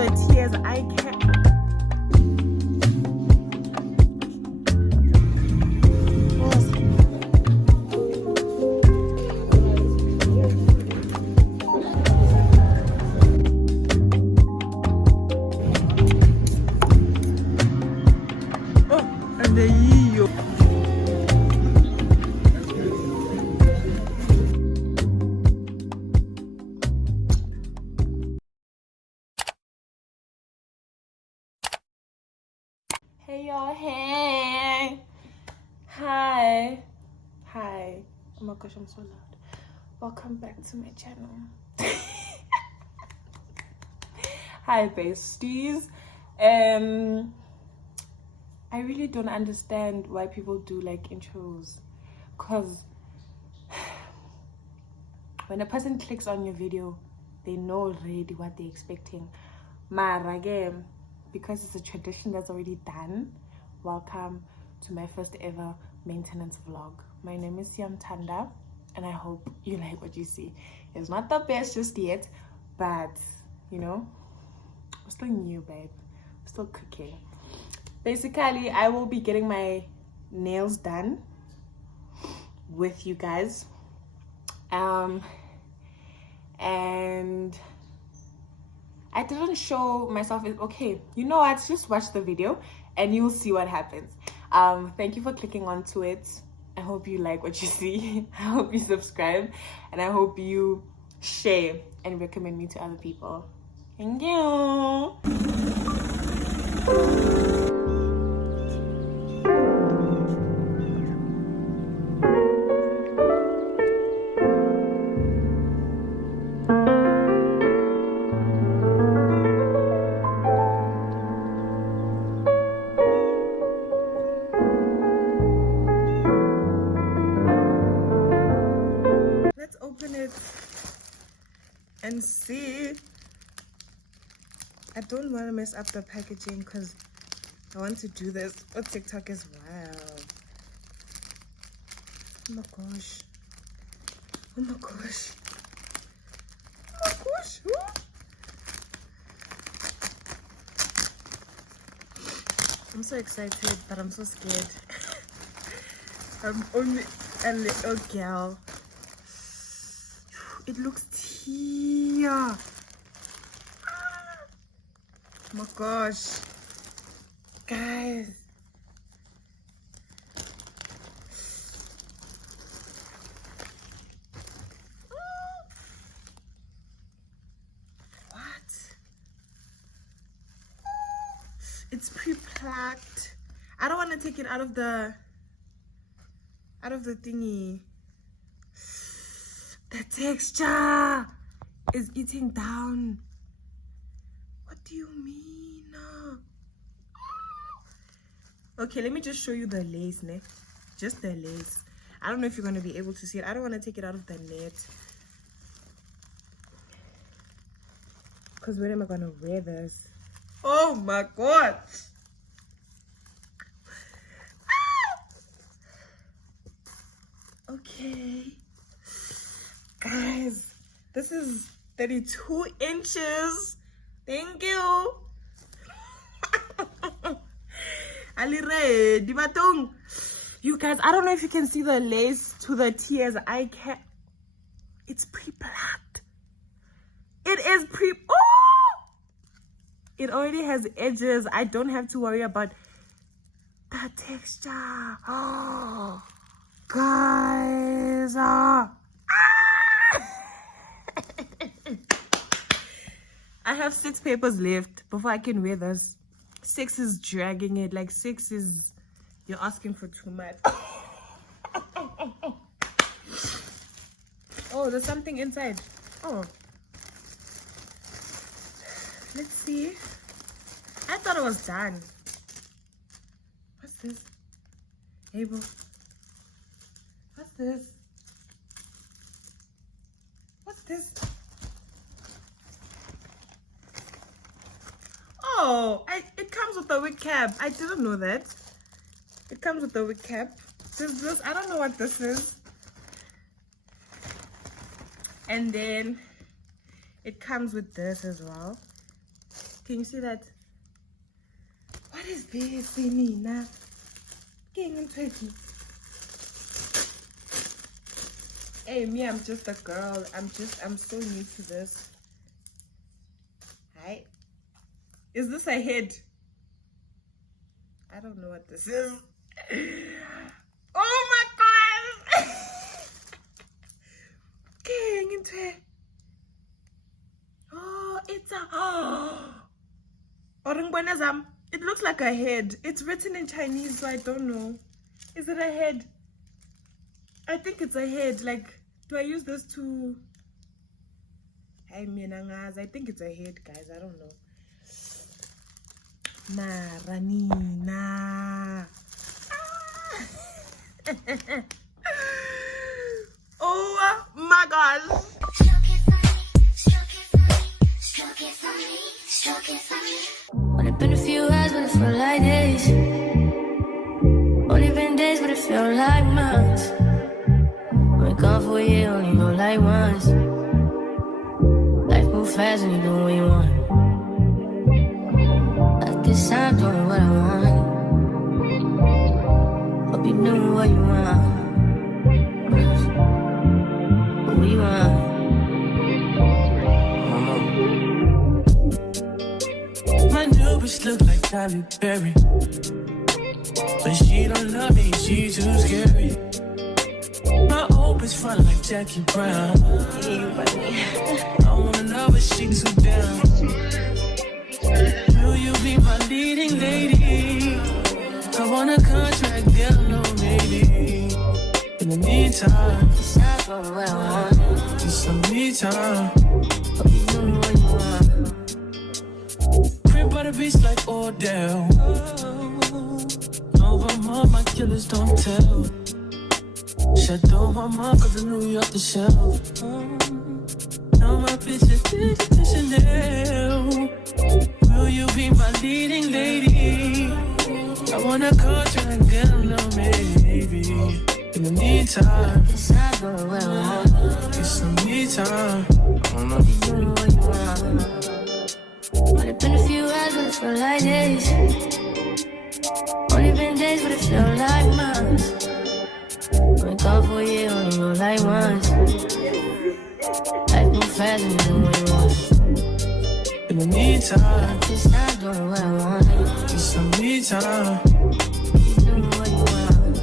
the tears I can't. And the yo. Hey y'all, hey. Hi. Hi. Oh my gosh, I'm so loud. Welcome back to my channel. Hi besties. I really don't understand why people do like intros, because when a person clicks on your video, they know already what they're expecting. Mara again, because it's a tradition that's already done. Welcome to my first ever maintenance vlog. My name is Tanda, and I hope you like what you see. It's not the best just yet, but you know, we're still new, babe. We're still cooking. Basically, I will be getting my nails done with you guys. And I didn't show myself. Okay, you know what? Just watch the video and you'll see what happens. Thank you for clicking onto it. I hope you like what you see. I hope you subscribe, and I hope you share and recommend me to other people. Thank you. Let's open it and see. I don't want to mess up the packaging because I want to do this for TikTok as well. Oh my gosh. Oh my gosh. Oh my gosh. Ooh. I'm so excited, but I'm so scared. I'm only a little girl. It looks tea. Oh my gosh, guys. What? It's pre-plucked. I don't want to take it out of the thingy. The texture is eating down. What do you mean? Okay, let me just show you the lace, ne? Just the lace. I don't know if you're going to be able to see it. I don't want to take it out of the net, because when am I going to wear this? Oh my god. Okay. Guys, this is 32 inches. Thank you. Ali Batong. You guys, I don't know if you can see the lace to the tears. I can't. It's pre-plucked. It is oh! It already has edges. I don't have to worry about the texture. Oh, guys. I have 6 papers left before I can wear this. 6 is dragging it. Like 6 is, you're asking for too much. Oh, there's something inside. Oh, let's see. I thought it was done. What's this? Abel. What's this? What's this? Oh, it comes with a wig cap. I didn't know that. It comes with a wig cap. There's this, I don't know what this is. And then it comes with this as well. Can you see that? What is this, Nina? Getting into it. Hey, me, I'm just a girl. I'm so new to this. Hi. Is this a head? I don't know what this is. Oh my god! Getting into it. Oh, it's a it looks like a head. It's written in Chinese, so I don't know. Is it a head? I think it's a head. Like, do I use this to... I think it's a head, guys. I don't know. Maranina. Oh my god. Only been a few hours, but it felt like days. Only been days, but it felt like months. Been gone for a year, only go like once. Life moves fast when you do what you want. At this time, doing what I want. Hope you doing what you want. What we want. My new bitch look like Halle Berry, but she don't love me, she too scary. My old bitch front like Jackie Brown. I wanna know but she too down. Will you be my leading lady? I want a contract, girl, no maybe. In the meantime, It's not going what I want. just some me time. Hope you doing what you want. Crib by the beach like Odell. No, I'm on my killers don't tell. Shadow my mom cause I knew you off the shelf. Now my bitch is to Chanel. Will you be my leading lady? I want a contract, girl, no maybe. In the meantime, It's not going what I want. get some me time. Hope you doing what you want. Only been a few hours, but it felt like days. Only been days, but it felt like months. Been gone for a year, only go like once. Life move fast when you do what you want. In the meantime, Just not doing what I want. get some me time. You doing what you want.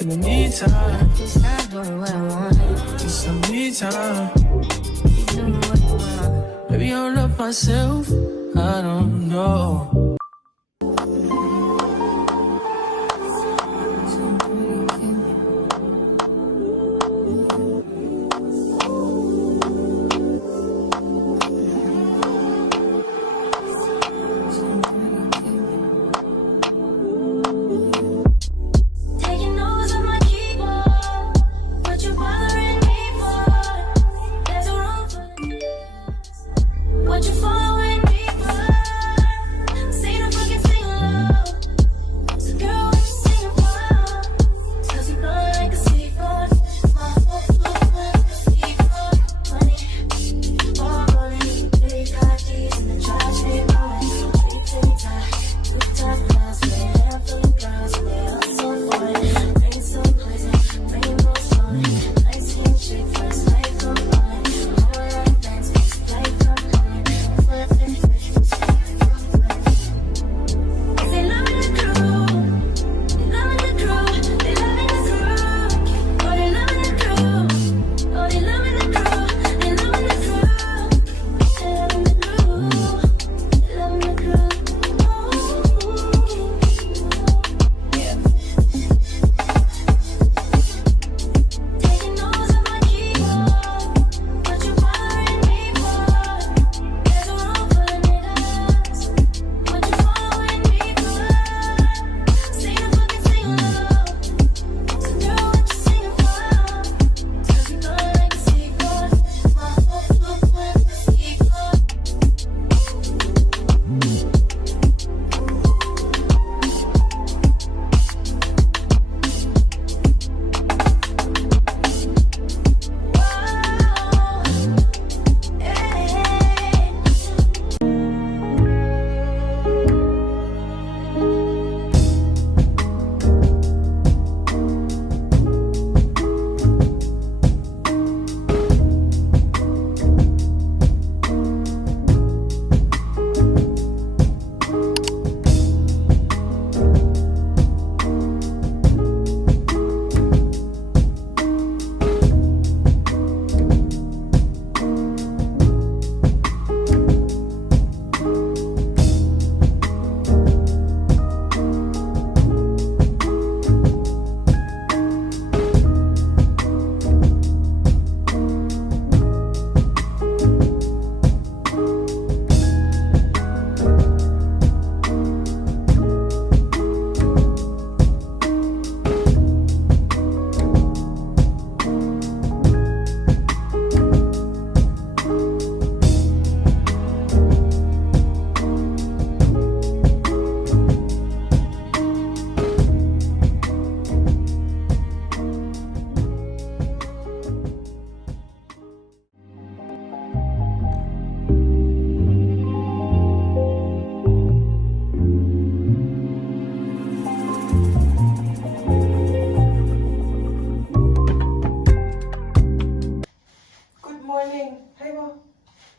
In the meantime, Just not doing what I want. get some me time. You doing what you want. Maybe I don't love myself, I don't know. Taking notes on my keyboard. What you bothering me for? There's a room for what you following me for? Say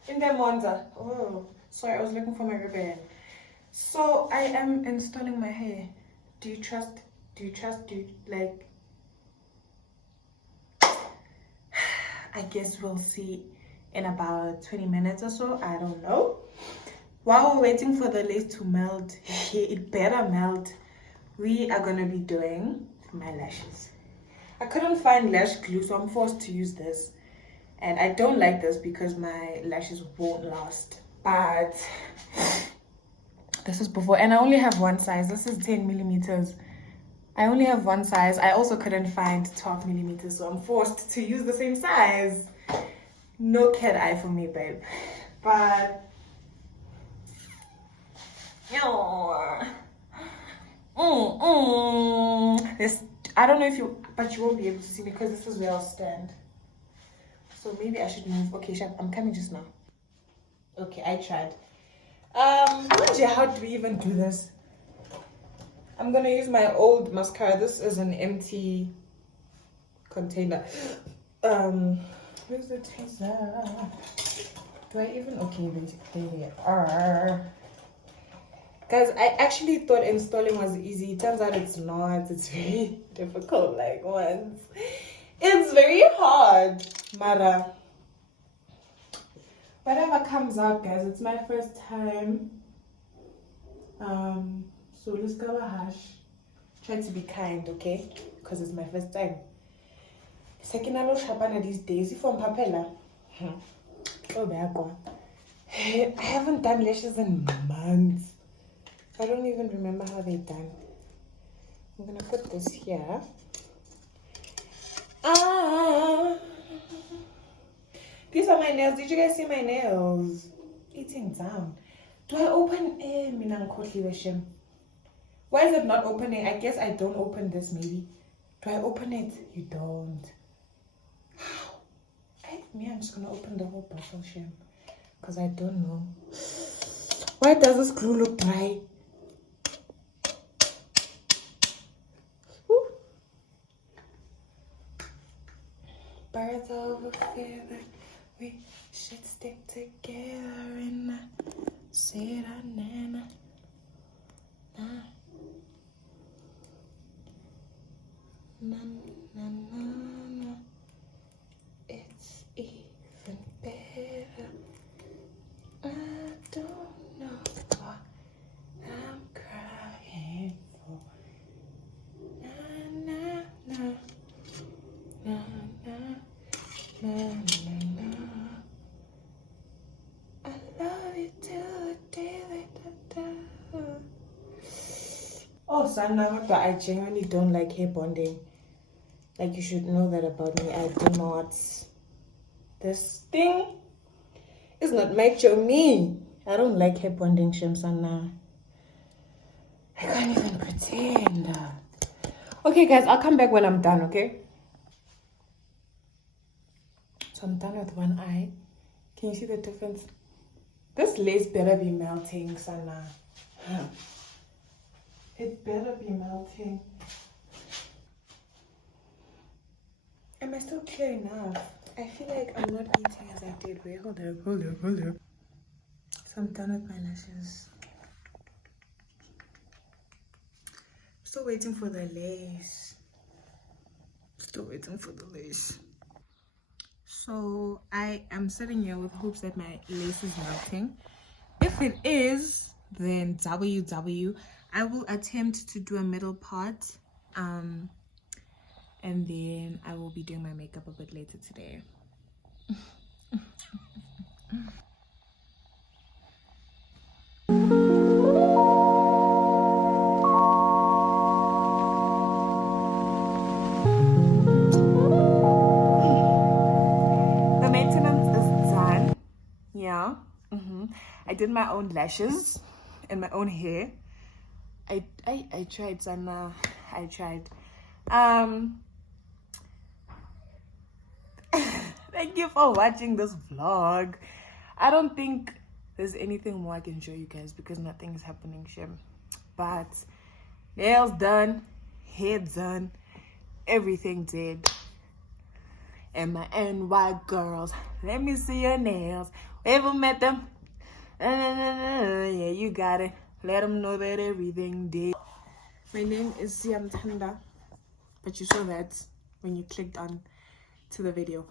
In the Monza. Oh, sorry, I was looking for my ribbon. So I am installing my hair. Do you trust? Do you like? I guess we'll see in about 20 minutes or so. I don't know. While we're waiting for the lace to melt, it better melt. We are gonna be doing my lashes. I couldn't find lash glue, so I'm forced to use this. And I don't like this because my lashes won't last. But this is before, and I only have one size. This is 10 millimeters. I only have one size. I also couldn't find 12 millimeters, so I'm forced to use the same size. No cat eye for me, babe. But this, I don't know if you, but you won't be able to see me because this is where I'll stand. So maybe I should move. Okay, I'm coming just now. Okay, I tried. How do we even do this? I'm gonna use my old mascara. This is an empty container. Where's the tweezer? Do I even? Okay, basically, guys, I actually thought installing was easy. It turns out it's not. It's very difficult. Like once, it's very hard. Mara, whatever comes out, guys. It's my first time. So let's go a hash. Try to be kind, okay? Because it's my first time. Second, I don't these days. If I'm papella, oh, I haven't done lashes in months. I don't even remember how they're done. I'm gonna put this here. These are my nails. Did you guys see my nails? Eating down. Do I open Why is it not opening? I guess I don't open this maybe. Do I open it? You don't. How? I'm just gonna open the whole bottle, Shem. Because I don't know. Why does this glue look dry? Woo. Birds of a feather, we should stick together and sit on nana. Na, na, na, na. It's even better. I don't know what I'm crying for. Na, na, na. Na, na, na, na, na. I love you till the day that I die. Oh, Sana, but I genuinely don't like hair bonding. Like, you should know that about me. I do not. This thing is not macho me. I don't like hair bonding, Shamsana. I can't even pretend. Okay, guys, I'll come back when I'm done, okay? So I'm done with one eye. Can you see the difference? This lace better be melting, Sana. It better be melting. Am I still clear enough? I feel like I'm not eating as I did. Wait, hold up. So I'm done with my lashes. Still waiting for the lace. So I am sitting here with hopes that my lace is melting. If it is, then WW. I will attempt to do a middle part. And then I will be doing my makeup a bit later today. The maintenance is done. Yeah. I did my own lashes and my own hair. I tried, Sana. I tried. Thank you for watching this vlog. I don't think there's anything more I can show you guys because nothing is happening, Shem. But nails done, hair done, everything did. and my NY girls. Let me see your nails. Ever met them? Yeah, you got it. Let them know that everything did. My name is Siam Tanda, but you saw that when you clicked on to the video.